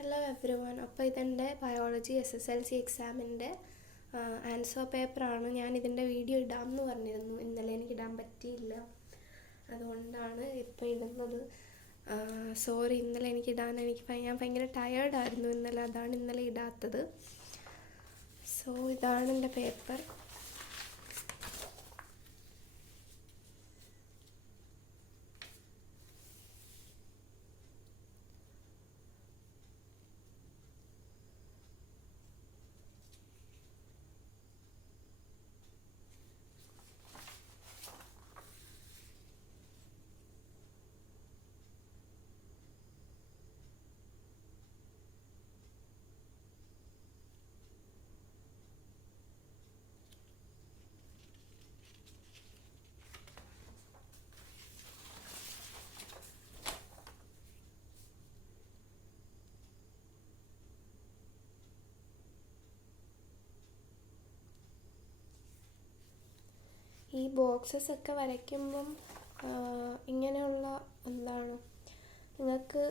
Hello every one. അപ്പോൾ ഇതെൻ്റെ biology SSLC എക്സാമിൻ്റെ ആൻസർ പേപ്പറാണ്. ഞാൻ ഇതിൻ്റെ വീഡിയോ ഇടാമെന്ന് പറഞ്ഞിരുന്നു. ഇന്നലെ എനിക്ക് ഇടാൻ പറ്റിയില്ല, അതുകൊണ്ടാണ് ഇപ്പോൾ ഇടുന്നത്. സോറി, ഇന്നലെ ഞാൻ ഭയങ്കര ടയേർഡായിരുന്നു ഇന്നലെ, അതാണ് ഇന്നലെ ഇടാത്തത്. സോ ഇതാണ് എൻ്റെ പേപ്പർ. ഈ ബോക്സസ് ഒക്കെ വരയ്ക്കുമ്പം ഇങ്ങനെയുള്ള നിങ്ങൾക്ക്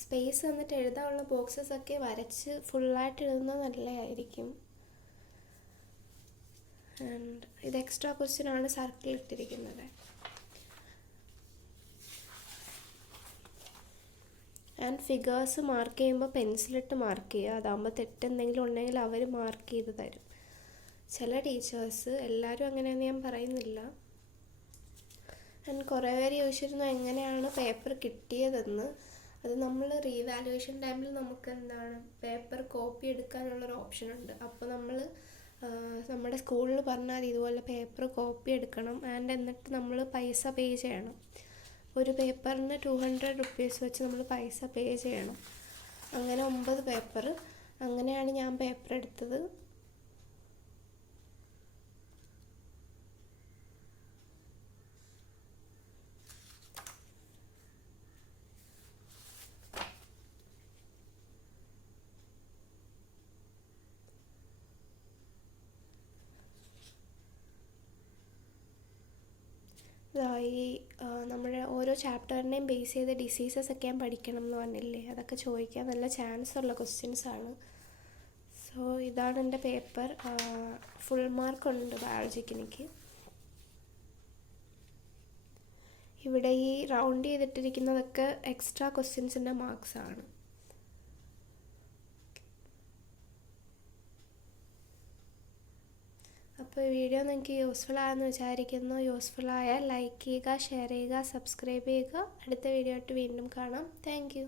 സ്പേസ് തന്നിട്ട് എഴുതാനുള്ള ബോക്സസ് ഒക്കെ വരച്ച് ഫുള്ളായിട്ട് എഴുതുന്നത് നല്ലതായിരിക്കും. ആൻഡ് ഇത് എക്സ്ട്രാ ക്വസ്റ്റ്യൻ ആണ് സർക്കിൾ ഇട്ടിരിക്കുന്നത്. ആൻഡ് ഫിഗേഴ്സ് മാർക്ക് ചെയ്യുമ്പോൾ പെൻസിലിട്ട് മാർക്ക് ചെയ്യുക. അതാകുമ്പോൾ തെറ്റെന്തെങ്കിലും ഉണ്ടെങ്കിൽ അവർ മാർക്ക് ചെയ്ത് തരും. ചില ടീച്ചേഴ്സ്, എല്ലാവരും അങ്ങനെയെന്ന് ഞാൻ പറയുന്നില്ല. ആൻഡ് കുറേ പേര് ചോദിച്ചിരുന്നു എങ്ങനെയാണ് പേപ്പർ കിട്ടിയതെന്ന്. അത് നമ്മൾ റീവാലുവേഷൻ ടൈമിൽ നമുക്ക് പേപ്പർ കോപ്പി എടുക്കാനുള്ളൊരു ഓപ്ഷൻ ഉണ്ട്. അപ്പോൾ നമ്മൾ നമ്മുടെ സ്കൂളിൽ പറഞ്ഞാൽ ഇതുപോലെ പേപ്പർ കോപ്പി എടുക്കണം. ആൻഡ് എന്നിട്ട് നമ്മൾ പൈസ പേ ചെയ്യണം. ഒരു പേപ്പറിന് 200 rupees വെച്ച് നമ്മൾ പൈസ പേ ചെയ്യണം. അങ്ങനെ 9 പേപ്പർ. അങ്ങനെയാണ് ഞാൻ പേപ്പർ എടുത്തത്. ഈ നമ്മുടെ ഓരോ ചാപ്റ്ററിനെയും ബേസ് ചെയ്ത ഡിസീസസ് ഒക്കെ ഞാൻ പഠിക്കണം എന്ന് പറഞ്ഞില്ലേ, അതൊക്കെ ചോദിക്കാൻ നല്ല ചാൻസ് ഉള്ള ക്വസ്റ്റ്യൻസാണ്. സോ ഇതാണ് എൻ്റെ പേപ്പർ. ഫുൾ മാർക്കുണ്ട് ബയോളജിക്ക് എനിക്ക്. ഇവിടെ ഈ റൗണ്ട് ചെയ്തിട്ടിരിക്കുന്നതൊക്കെ എക്സ്ട്രാ ക്വസ്റ്റ്യൻസിൻ്റെ മാർക്സാണ്. അപ്പോൾ ഈ വീഡിയോ നിങ്ങൾക്ക് യൂസ്ഫുൾ ആയെന്ന് വിചാരിക്കുന്നു. യൂസ്ഫുൾ ആയാൽ ലൈക്ക് ചെയ്യുക, ഷെയർ ചെയ്യുക, സബ്സ്ക്രൈബ് ചെയ്യുക. അടുത്ത വീഡിയോ ആയിട്ട് വീണ്ടും കാണാം. Thank you.